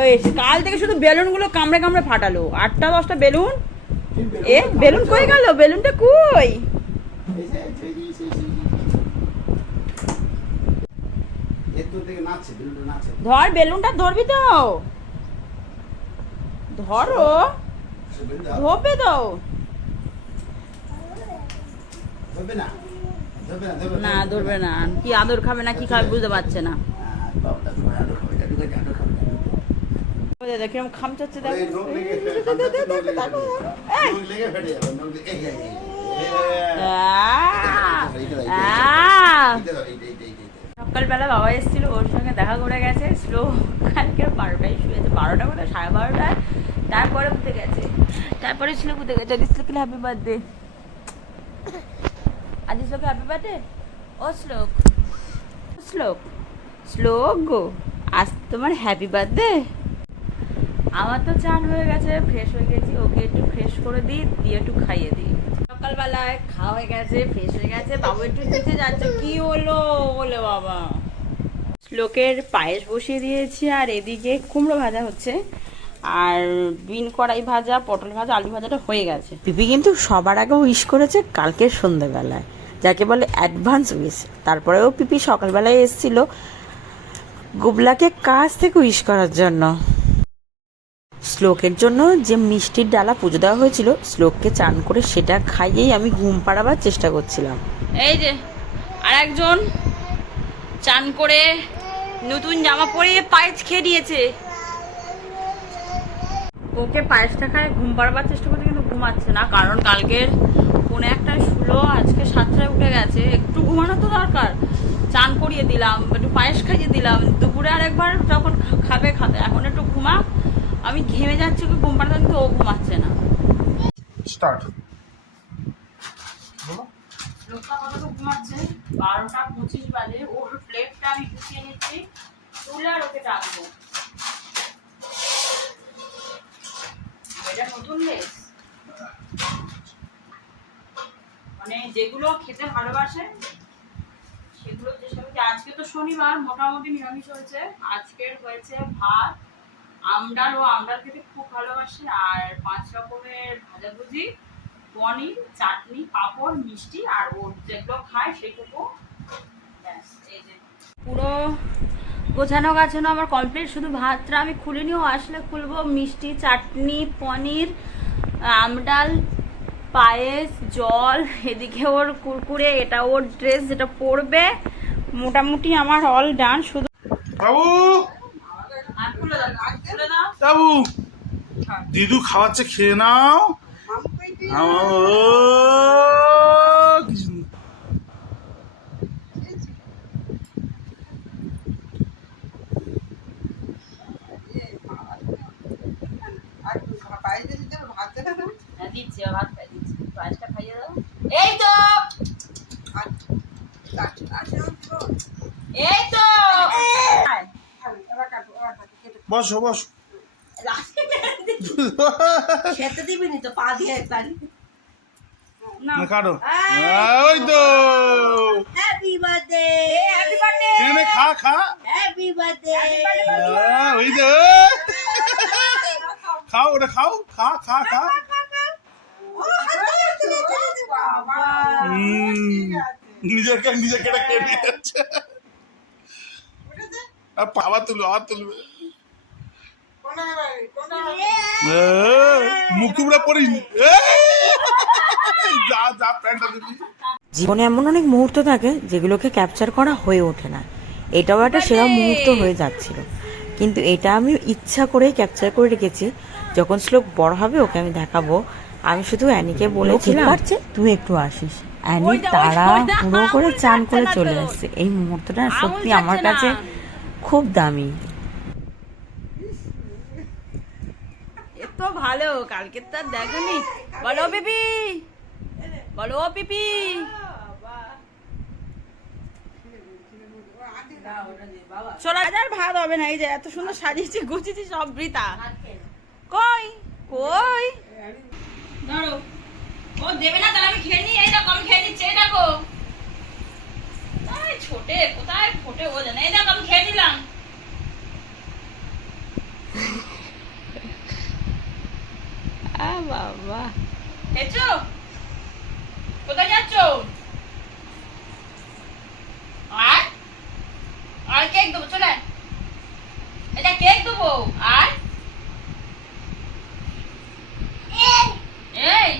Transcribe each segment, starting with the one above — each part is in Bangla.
ওই কাল থেকে শুধু বেলুনগুলো কামড়ে কামড়ে ফাটালো। আটটা, দশটা বেলুন? এ, বেলুন কই গেল? বেলুনটা কই? ধর, বেলুনটা ধরবি তো। ধরো। ধরবে তো না। ধরবে না কি আদর খাবে না কি খাবে বুঝতে পারছে না কিরম খামচাচ্ছে সকালবেলা বাবা এসেছিল ওর সঙ্গে দেখা করে গেছে স্লো কালকে বারোটায় শুয়েছে বারোটা করে সাড়ে বারোটায় তারপরে উঠে গেছে তারপরে ছিল উঠে গেছে হ্যাপি বার্থডে আজ শ্লোকে হ্যাপি বার্থডে ও শ্লোক শ্লোক শ্লোক গো আজ তোমার হ্যাপি বার্থডে আমার তো চান হয়ে গেছে ফ্রেশ হয়ে গেছি। ওকে একটু ফ্রেশ করে দিই, দিয়ে একটু খাইয়ে দিই। সকালবেলায় খাওয়া হয়ে গেছে ফ্রেশ হয়ে গেছে। বাবু একটু নিচে যাচ্ছে। কি হলো? বলে বাবা। শ্লোকের পায়েস বসিয়ে দিয়েছি, আর এদিকে কুমড়ো ভাজা হচ্ছে। আর বিন কড়াই ভাজা, পটল ভাজা, আলু ভাজাটা হয়ে গেছে। পিপি কিন্তু সবার আগে উইশ করেছে কালকের সন্ধ্যেবেলায়। যাকে বলে অ্যাডভান্স উইশ। তারপরেও পিপি সকালবেলায় এসেছিল গুবলাকে কাজ থেকে উইশ করার জন্য। শ্লোকের জন্য যে মিষ্টির ডালা পুজো দেওয়া হয়েছিল, শ্লোককে চান করে সেটা খাইয়েই আমি ঘুম পাড়াবার চেষ্টা করছিলাম। এই যে আর একজন চান করে নতুন জামা পরে পায়েস খেয়ে দিয়েছে ওকে পায়েসটা খায় ঘুম পাড়াবার চেষ্টা করছে কিন্তু ঘুমাচ্ছে না, কারণ কালকের কোনো একটায় শুলো আজকে সাতটায় উঠে গেছে একটু ঘুমানো তো দরকার। চান করিয়ে দিলাম একটু পায়েস খাইয়ে দিলাম দুপুরে আরেকবার যখন খা- খাবে খাবে। এখন একটু ঘুমা আমি ঘেমে যাচ্ছি ওকে ঘুম পাড়াতে কিন্তু ও ঘুমাচ্ছে না। স্টার্ট। লোকটা ঘুমাচ্ছে বারোটা পঁচিশ বাজে ওর প্লেটটা আমি গুছিয়ে নিচ্ছি তুলে আর ওকে ডাকবো। এটা নতুন লেস মানে যেগুলো খেতে ভালোবাসে, সেগুলো চেষ্টা করছি আজকে তো শনিবার, মোটামুটি নিরামিষ হয়েছে। আজকের হয়েছে ভাত আমডাল ও আমডাল খেতে খুব ভালোবাসে। আর পাঁচ রকমের ভাজাভুজি, পনির, চাটনি, পাঁপড়, মিষ্টি আর ও যেগুলো খায় সেটুকু ব্যাস যে পুরো গোছানো গাছানো আমার কমপ্লিট শুধু ভাতটা আমি খুলিনি, ও আসলে খুলবো। মিষ্টি, চাটনি, পনির আমডাল পায়েস জল এদিকে ওর কুরকুরে এটা ওর ড্রেস যেটা পরবে মোটামুটি আমার অল ডান শুধু বাবু! দাও বাবু! দিদু খাওয়াচ্ছে খেয়ে নাও। হ্যাঁ, দিচ্ছি ভাত খাই পায়েসটা খাইয়ে দাও। এই তো! এই তো! বসো বসো। খেতে দিবি নি তো পা দিয়ে না না কাটো। ওই তো। হ্যাপি বার্থডে হ্যাপি বার্থডে এনে খা খা। হ্যাপি বার্থডে হ্যাঁ, ওই তো খাও ওটা খাও। খা খা খা। নিজেকে নিজেকে এটা কেটে যাচ্ছে আর পাওয়া তুলবে হ্যাঁ, মুখ টুকরা পড়িস। যা যা প্যান্টটা দিবি। জীবনে এমন অনেক মুহূর্ত থাকে যেগুলোকে ক্যাপচার করা হয়ে ওঠে না। এটাও একটা সেরা মুহূর্ত হয়ে যাচ্ছিল। কিন্তু এটা আমি ইচ্ছা করেই ক্যাপচার করে রেখেছি। যখন শ্লোক বড় হবে ওকে আমি দেখাবো। আমি শুধু অ্যানিকে বলেছিলাম তুই একটু আসিস। অ্যানি তারা পুরো করে চান করে চলে আসছে। এই মুহূর্তটা সত্যি আমার কাছে খুব দামি। এত ভালো কালকে তো আর দেখনি। বলো পিপি বলো ও পিপি। ছোলা হাজার ভাত হবে না এই যে এত সুন্দর সাজিয়েছি গুছিয়েছি সব বৃতা কই? কই? ধরো। ও দেবে না তাহলে আমি খেয়ে নিই। এই দেখো আমি খেয়ে নিচ্ছি এই দেখো। ছোটে কোথায় ফোটে ও জানে। এই দেখো আমি খেয়ে নিলাম। বাবা। খেয়েছো কোথায় যাচ্ছ আর আর কেক দেবো চলে আয়। এটা কেক দেবো আর এই আয়।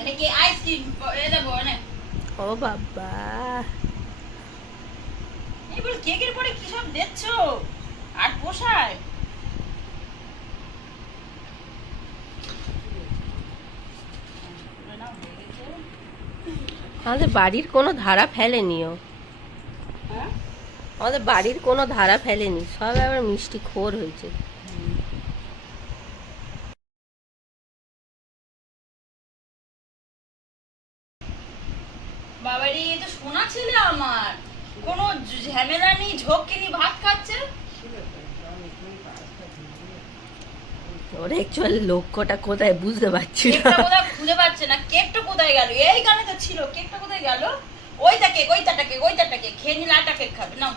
এটা কি আইসক্রিম দেবো না ও বাবা। কেকের পরে কি সব দিচ্ছ আর পোষায়। আমাদের বাড়ির কোনো ধারা ফেলেনি ও। হ্যাঁ? আমাদের বাড়ির কোনো ধারা ফেলেনি সব আবার মিষ্টি খোর হয়েছে বাবারি এ তো সোনা ছেলে আমার কোনো ঝ- ঝামেলা নেই ঝোঁককে নিয়ে ভাত খাচ্ছে? ওর অ্যাকচুয়াল লক্ষ্যটা কোথায় বুঝতে পারছি না। কেকটা কোথায় খুঁজে পাচ্ছে না কেকটা কোথায় গেল? এই গানে তো ছিল কেকটা কোথায় গেল? ওইটা কেক ওইটা কেক ওইটা কেক খেয়ে নিলে আটা কেক খাবে না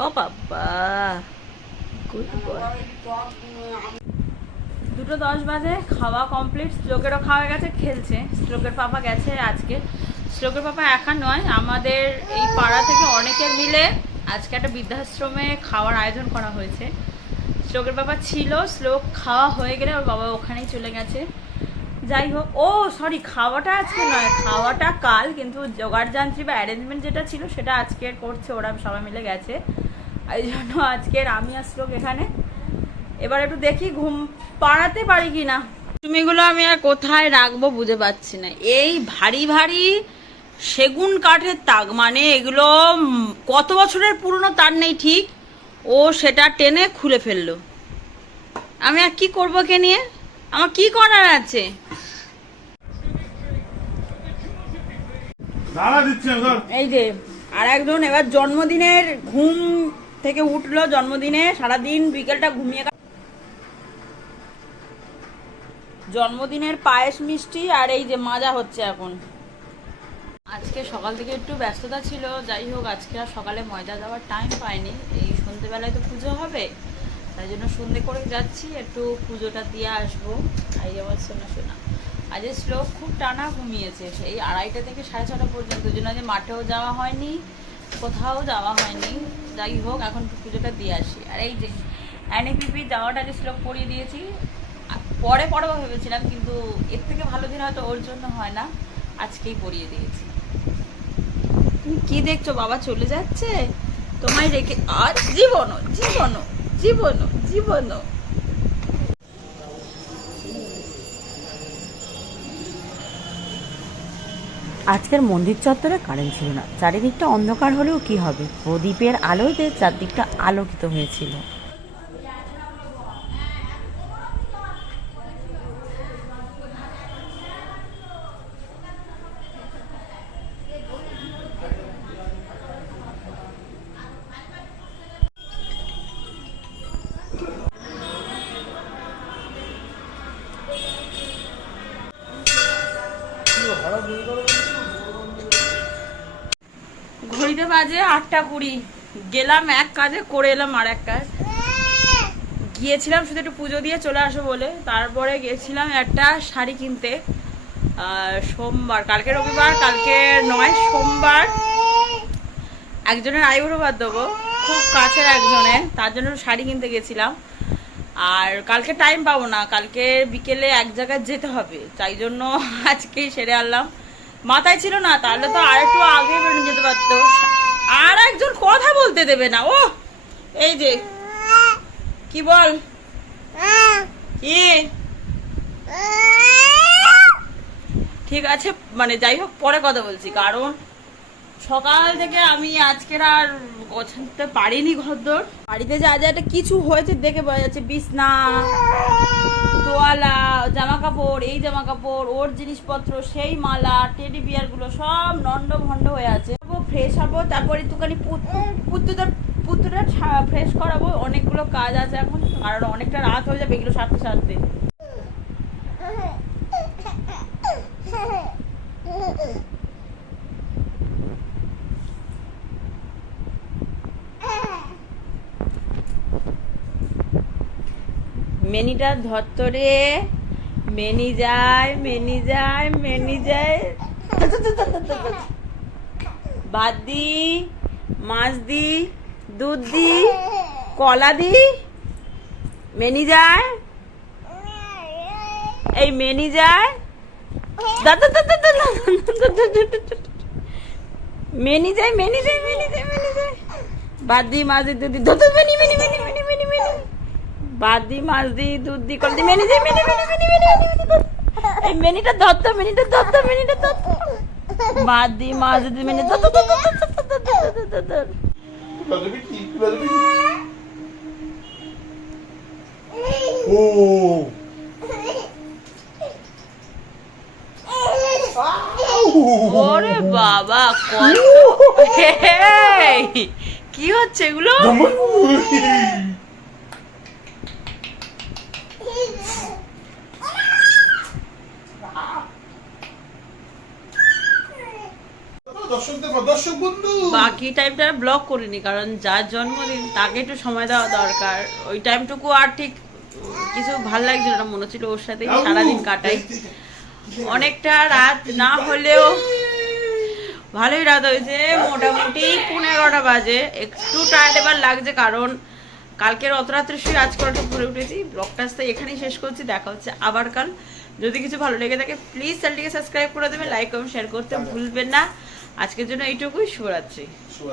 ও বাবা দুটো দশ বাজে খাওয়া কমপ্লিট শ্লোকেরও খাওয়া গেছে খেলছে। শ্লোকের পাপা গেছে আজকে। শ্লোকের পাপা একা নয়, আমাদের এই পাড়া থেকে অনেকে মিলে আজকে একটা বৃদ্ধাশ্রমে খাওয়ার আয়োজন করা হয়েছে। শ্লোকের বাবা ছিল, শ্লোক খাওয়া হয়ে গেলে ওর বাবা ওখানেই চলে গেছে। যাই হোক, ও সরি খাওয়াটা আজকে নয়, খাওয়াটা কাল, কিন্তু জোগাড় যান্ত্রী বা অ্যারেঞ্জমেন্ট যেটা ছিল সেটা আজকে করছে, ওরা সবাই মিলে গেছে। এই জন্য আজকের আমি আর শ্লোক এখানে। এবার একটু দেখি ঘুম পাড়াতে পারি কি না তুমিগুলো আমি আর কোথায় রাখব বুঝে পাচ্ছি না। এই ভারী ভারী সেগুন কাঠের তাক মানে এগুলো কত বছরের পুরনো তার নেই ঠিক? ও সেটা টেনে খুলে ফেলল। আমি আর কি করব কে নিয়ে? আমার কি করার আছে? এই যে আর একজন এবার জন্মদিনের ঘুম থেকে উঠল জন্মদিনে সারাদিন বিকেলটা ঘুমিয়ে জন্মদিনের পায়েস মিষ্টি আর এই যে মাজা হচ্ছে এখন। আজকে সকাল থেকে একটু ব্যস্ততা ছিল, যাই হোক আজকে আর সকালে ময়দা দেওয়ার টাইম পাইনি। এই সন্ধেবেলায় তো পুজো হবে, তাই জন্য সন্ধে করে যাচ্ছি, একটু পুজোটা দিয়ে আসব। এই আমার শোনা শোনা আজ শ্লোক খুব টানা ঘুমিয়েছে, সেই আড়াইটা থেকে সাড়ে ছটা পর্যন্ত জন্য আজ মাঠেও যাওয়া হয়নি, কোথাও যাওয়া হয়নি। যাই হোক, এখন পুজোটা দিয়ে আসি। আর এই যে এনএপিপি যাওয়াটা যে শ্লোক পরিয়ে দিয়েছি পরে পড়াবো ভেবেছিলাম, কিন্তু এর থেকে ভালো দিন হয়তো ওর জন্য হয় না, আজকেই পরিয়ে দিয়েছি। তুমি কি দেখছ? বাবা চলে যাচ্ছে। তোমায় রেখে আর জীবনও জীবনও জীবনও জীবনও। আজকের মন্দির চত্বরে কারেন্ট ছিল না। চারিদিকটা অন্ধকার হলেও কি হবে? প্রদীপের আলোতে চারদিকটা আলোকিত হয়েছিল। বাজে আটটা কুড়ি। গেলাম এক কাজে, করে এলাম আর এক কাজ। গিয়েছিলাম শুধু একটু পুজো দিয়ে চলে আসো বলে। তারপরে গেছিলাম একটা শাড়ি কিনতে। সোমবার, কালকে রবিবার, কালকে নয়, সোমবার। একজনের আইবুড়ো বাদ দেবো, খুব কাছের একজনের, তার জন্য শাড়ি কিনতে গেছিলাম। আর কালকে টাইম পাবো না, কালকে বিকেলে এক জায়গায় যেতে হবে। তাই জন্য আজকেই সেরে আনলাম। মাথায় ছিল না, তাহলে তো আর একটু আগে বেরোনো যেতে পারতো। আর একজন কথা বলতে দেবে না ও এই যে, কি বল? কি? ঠিক আছে মানে যাই হোক, পরে কথা বলছি, কারণ সকাল থেকে আমি আজকের আর গোছাতে পারিনি ঘরদোর। বাড়িতে যা যা একটা কিছু হয়েছে দেখে বোঝা যাচ্ছে, বিছনা, তোয়ালা জামা কাপড় এই জামা কাপড় ওর জিনিসপত্র, সেই মালা, টেডি বিয়ারগুলো সব নন্ড ভন্ড হয়ে আছে। ফ্রেশ হব, তারপর একটুখানি পুত্তুদের বুদ্ধটা ফ্রেশ করাবো, অনেকগুলো কাজ আছে এখন, আর অনেকটা রাত হয়ে যাবে এগুলো সারতে সারতে। মেনিটা ধত্তরে মেনি যায় মেনি যায় মেনি যায়। ভাত দি মাছ দি দুধ দি কলা দি মেনি যায় এই মেনি যায় দাদা দাদা দাদা মেনি যায় মেনি যায় মেনি যায় মেনি যায় ভাত দি মাছ দি দুধ দি দুধ মেনি মেনি মেনি মেনি মেনি মেনি ভাত দি মাছ দি দুধ দি কলা দি মেনি যায় মেনি মেনি মেনি মেনি মেনি এই মেনিটা দত্ত মেনিটা দত্ত মেনিটা দত্ত মাদি মাঝে দি মেনে দর দর দর ওরে বাবা কত কি হচ্ছে এগুলো দর্শক বন্ধু। বাকি টাইমটা ব্লক করিনি কারণ যার জন্মদিন তাকে একটু সময় দেওয়া দরকার। ওই টাইমটুকু আর ঠিক কিছু ভালো লাগছিল না মনে হচ্ছিল ওর সাথেই সারাদিন কাটাই। অনেকটা রাত না হলেও ভালোই রাত হয়েছে মোটামুটি পনেরোটা বাজে। একটু টায়ার্ড এবার লাগছে কারণ কালকের অত রাত্রে শুয়ে আজকে অনেকটা ভরে উঠেছি। ব্লগটা আজকে এখানেই শেষ করছি দেখা হচ্ছে আবার কাল। যদি কিছু ভালো লেগে থাকে প্লিজ চ্যানেলটিকে সাবস্ক্রাইব করে দেবেন লাইক কমেন্ট শেয়ার করতে ভুলবেন না। আজকের জন্য এইটুকুই শুভরাত্রি। শুভ